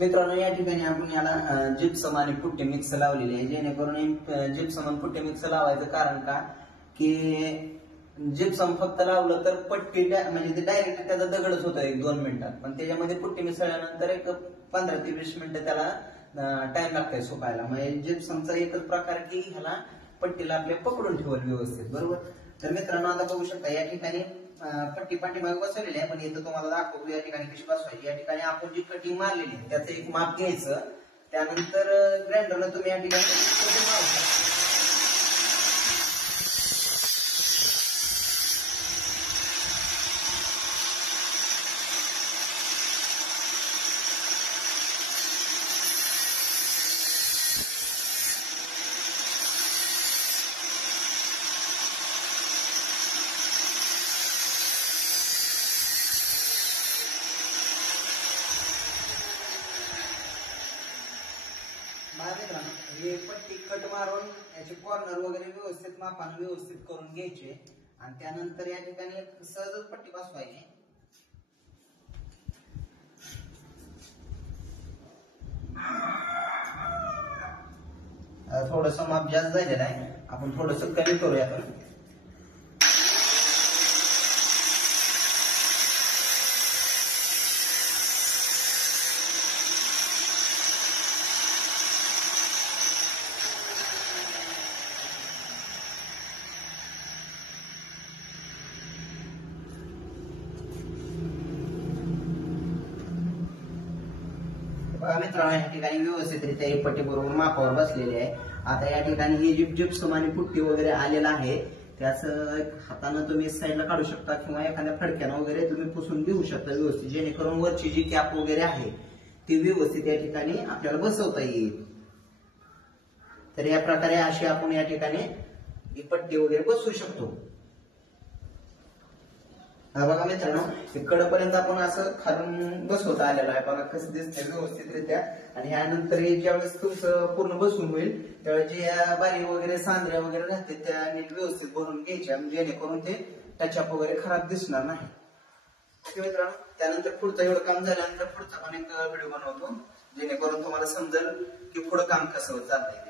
मित्रांनो, या ठिकाणी आपण याला जिप्सम आणि पुट्टी मिक्स लावलेली आहे, जेणेकरून जिप्सम आणि पुट्टी मिक्स लावायचं कारण का की जिप्सम फक्त लावलं तर पट्टी म्हणजे ते डायरेक्ट त्याचा दगडच होतं 1-2 मिनिटात, पण त्याच्यामध्ये पुट्टी मिसळल्यानंतर एक 15 ते 20 मिनिटं त्याला टाइम लागतोय सुकायला. म्हणजे जिप्समचा एकच प्रकार की ह्याला पट्टीला आपल्या पकडून ठेवल व्यवस्थित, बरोबर. तर मित्रांनो, आता बघू शकता या ठिकाणी पट्टी पाठीमागे बसवलेली आहे, पण इथं तुम्हाला दाखवतो या ठिकाणी कशी बसवायची. या ठिकाणी आपण जी कटिंग मारलेली आहे त्याचं एक माप घ्यायचं, त्यानंतर ग्राइंडरला तुम्ही या ठिकाणी हे पट्टी कट मारून याचे कॉर्नर वगैरे व्यवस्थित मापाने व्यवस्थित करून घ्यायचे आणि त्यानंतर या ठिकाणी सहजच पट्टी बसवायची. थोडस माप जास्त झालेलं आहे, आपण थोडस कमी करूया. आपण मित्रांनो, या ठिकाणी व्यवस्थितरित्या ही पट्टी बरोबर मापावर बसलेली आहे. आता या ठिकाणी ही जी जिप्सम आणि पुट्टी वगैरे आलेला आहे त्याच हाताने तुम्ही साईडला काढू शकता किंवा एखाद्या फडक्यानं वगैरे तुम्ही पुसून घेऊ शकता व्यवस्थित, जेणेकरून वरची जी कॅप वगैरे आहे ती व्यवस्थित या ठिकाणी आपल्याला बसवता येईल. तर या प्रकारे अशी आपण या ठिकाणी ही पट्टी वगैरे बसवू शकतो. बघा मित्रांनो, कडपर्यंत आपण असं खालून बसवता आलेलं आहे, बघा कसं दिसतंय व्यवस्थितरित्या. आणि ह्यानंतर ज्यावेळेस तुमचं पूर्ण बसून होईल त्यावेळेस जे बारी वगैरे सांद्र्या वगैरे राहते त्या नीट व्यवस्थित बनवून घ्यायच्या, जेणेकरून ते टचअप वगैरे खराब दिसणार नाही. ओके मित्रांनो, त्यानंतर पुढचं एवढं काम झाल्यानंतर पुढचा पण एक व्हिडिओ बनवतो, जेणेकरून तुम्हाला समजेल की पुढं काम कसं चालतंय.